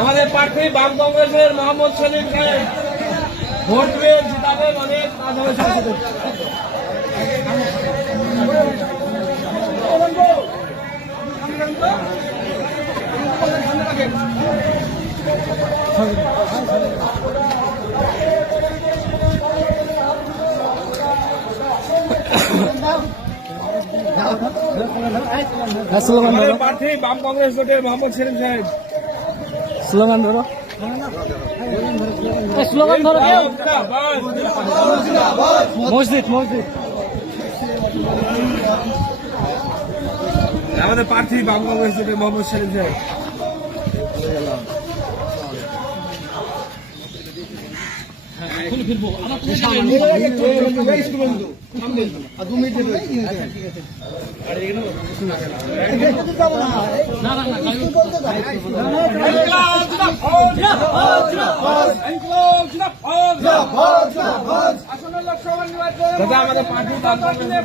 আমাদের প্রার্থী বাম কংগ্রেসের মোহাম্মদ সেলিম সাহেব। ভোট পেয়ে জিতাবেন অনেক কাজ হবে স্লোগান ধরো। স্লোগান ধরো কেউ মসজিদ মসজিদ আমাদের প্রার্থী কংগ্রেস জোটের মোহাম্মদ সেলিম সাহেব দাদা আমাদের প্রার্থী কংগ্রেসের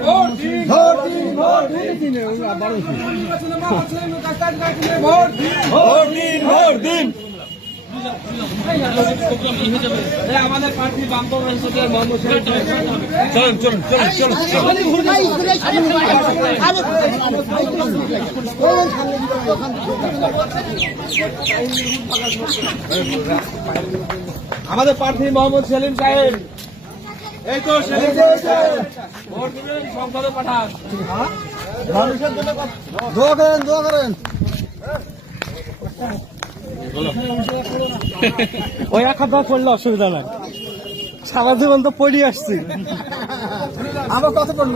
ভোট দিন ভোট দিন ভোট দিন আমাদের প্রার্থী মোহাম্মদ সেলিম সাহেব। এই তো সেলিম ভোট দিবেন সংসদে পাঠান। দোয়া করেন দোয়া করেন। ওই এক হাত পড়লে অসুবিধা নাই। সারা জীবন তো পড়ি আসছি। আমার কত পড়ব